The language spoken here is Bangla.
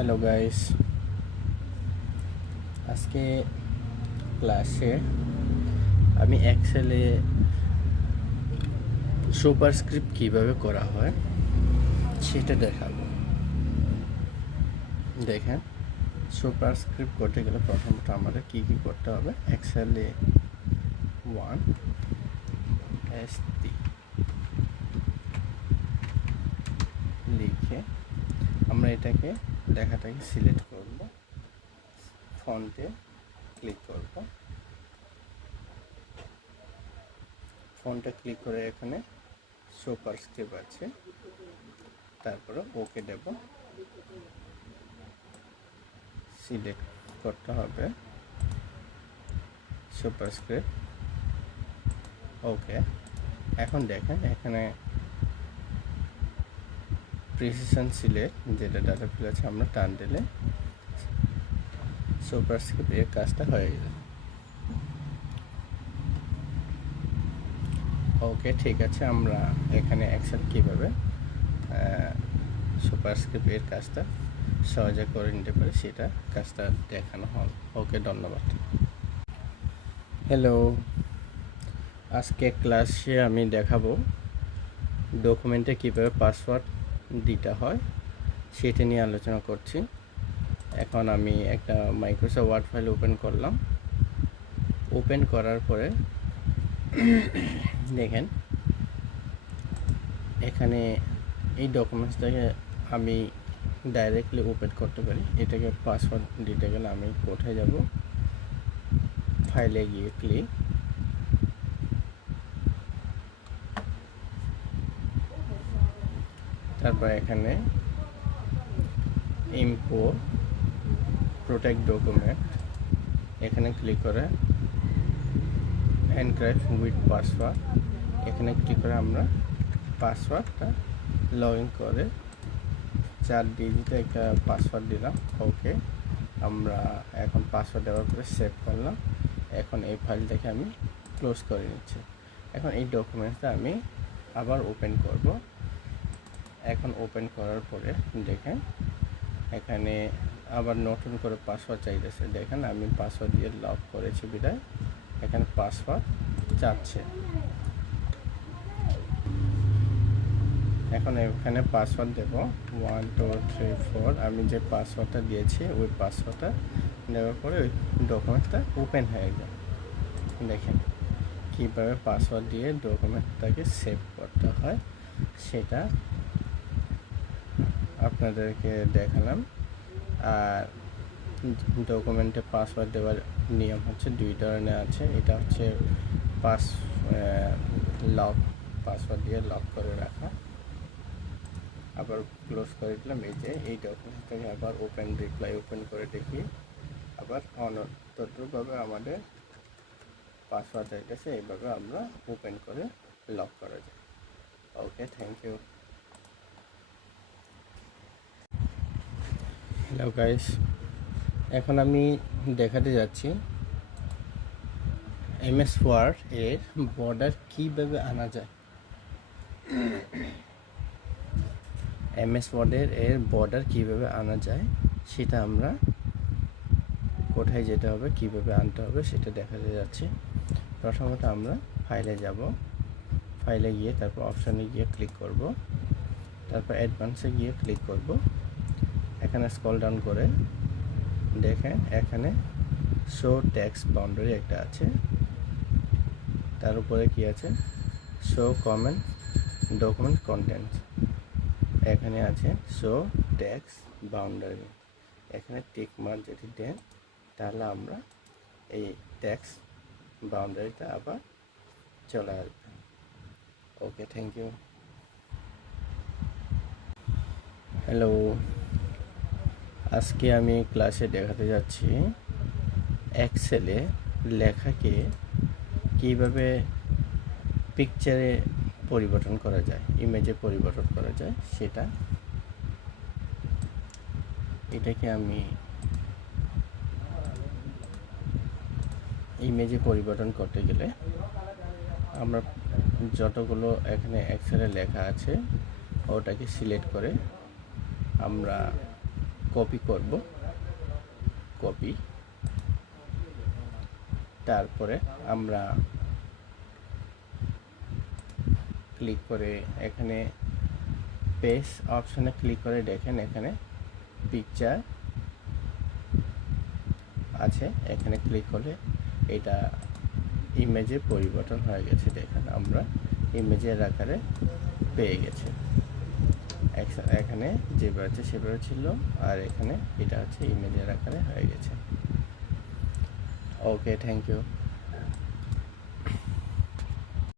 হ্যালো গাইস, আজকে ক্লাসে আমি এক্সেলে সুপারস্ক্রিপ্ট কিভাবে করা হয় সেটা দেখাবো। দেখেন, সুপারস্ক্রিপ্ট করতে গেলে প্রথমত আমাদের কি করতে হবে। এক্সেলে 1 ST লিখে আমরা এটাকে লেখাটাকে সিলেক্ট করব, ফন্টে ক্লিক করব। ফন্টে ক্লিক করে এখানে সুপারস্ক্রিপ্ট আছে, তারপরে ওকে দেব। সিলেক্ট করতে হবে সুপারস্ক্রিপ্ট, ওকে। এখন দেখেন এখানে প্রিসিশন সিলেক্ট যেটা ডাটা ফিল আছে, আমরা টান দিলে সুপারস্ক্রিপ্ট এর কাজটা হয়ে গেল। ওকে, ঠিক আছে। আমরা এখানে এক্সেল কীভাবে সুপারস্ক্রিপ্ট এর কাজটা সহজে করে নিতে পারি সেটা কাজটা দেখানো হল। ওকে, ধন্যবাদ। হ্যালো, আজকে ক্লাসে আমি দেখাবো ডকুমেন্টে কীভাবে পাসওয়ার্ড দিতে হয় সেটা নিয়ে আলোচনা করছি। এখন আমি একটা মাইক্রোসফট ওয়ার্ড ফাইল ওপেন করলাম। ওপেন করার পরে দেখেন এখানে এই ডকুমেন্টসটাকে আমি ডাইরেক্টলি ওপেন করতে পারি। এটাকে পাসওয়ার্ড দিতে গেলে আমি কোথায় যাব, ফাইলে গিয়ে ক্লিক, তারপর এখানে ইম্পোর্ট প্রোটেক্ট ডকুমেন্ট, এখানে ক্লিক করে এনক্রিপ্ট উইথ পাসওয়ার্ড, এখানে ক্লিক করে আমরা পাসওয়ার্ডটা লগ ইন করে 4 ডিজিটে একটা পাসওয়ার্ড দিলাম। ওকে, আমরা এখন পাসওয়ার্ড দেওয়ার পরে সেভ করলাম। এখন এই ফাইলটাকে আমি ক্লোজ করে নিচ্ছি। এখন এই ডকুমেন্টসটা আমি আবার ওপেন করব। এখন ওপেন করার পরে দেখেন এখানে আবার নতুন করে পাসওয়ার্ড চাইতেছে। দেখেন আমি পাসওয়ার্ড দিয়ে লক করেছি বিদায় এখানে পাসওয়ার্ড চাচ্ছে। এখন এখানে পাসওয়ার্ড দেব 1 2 3 4। আমি যে পাসওয়ার্ডটা দিয়েছি ওই পাসওয়ার্ডটা দেওয়ার পরে ওই ডকুমেন্টটা ওপেন হয়ে যায়। দেখেন কীভাবে পাসওয়ার্ড দিয়ে ডকুমেন্টটাকে সেভ করতে হয় সেটা আপনাদেরকে দেখালাম। আর ডকুমেন্টে পাসওয়ার্ড দেওয়ার নিয়ম হচ্ছে 2 ধরনের আছে। এটা হচ্ছে লক, পাসওয়ার্ড দিয়ে লক করে রাখা, আবার ক্লোজ করে দিলাম। এই যে এই ডকুমেন্টটাকে আবার ওপেন রিপ্লাই ওপেন করে দেখি, আবার তদ্রুপভাবে আমাদের পাসওয়ার্ড চাইতেছে, এইভাবে আমরা ওপেন করে লক করা যায়। ওকে, থ্যাংক ইউ। হ্যালো গাইস, এখন আমি দেখাতে যাচ্ছি MS ওয়ার্ড এর বর্ডার কীভাবে আনা যায়। MS ওয়ার্ডের বর্ডার কীভাবে আনা যায় সেটা আমরা কোথায় যেতে হবে, কীভাবে আনতে হবে সেটা দেখাতে যাচ্ছি। প্রথমত আমরা ফাইলে যাব, ফাইলে গিয়ে তারপর অপশানে গিয়ে ক্লিক করব, তারপর অ্যাডভান্সে গিয়ে ক্লিক করব। এখানে স্ক্রল ডাউন করে দেখেন এখানে শো টেক্সট বাউন্ডারি একটা আছে, তার উপরে কি আছে, শো কমেন্ট ডকুমেন্ট কন্টেন্ট। এখানে আছে শো টেক্সট বাউন্ডারি, এখানে টিক মার্ক যদি দেন তাহলে আমরা এই টেক্সট বাউন্ডারিটা আবার চলে আসবে। ওকে, থ্যাংক ইউ। হ্যালো, আজকে আমি ক্লাসে দেখাতে যাচ্ছি এক্সেলে লেখাকে কিভাবে পিকচারে পরিবর্তন করা যায়, ইমেজে পরিবর্তন করা যায় সেটা। এটাকে আমি ইমেজে পরিবর্তন করতে গেলে আমরা যতগুলো এখানে এক্সেলে লেখা আছে ওটাকে সিলেক্ট করে আমরা কপি করব, কপি। তারপরে আমরা ক্লিক করে এখানে পেস্ট অপশনে ক্লিক করে দেখেন এখানে পিকচার আছে, এখানে ক্লিক করলে এটা ইমেজে পরিবর্তন হয়ে গেছে। দেখেন আমরা ইমেজের আকারে পেয়ে গেছে। এখানে যেভাবে আছে সেভাবে ছিল, আর এখানে এটা হচ্ছে ইমেজের আকারে হয়ে গেছে। ওকে, থ্যাংক ইউ।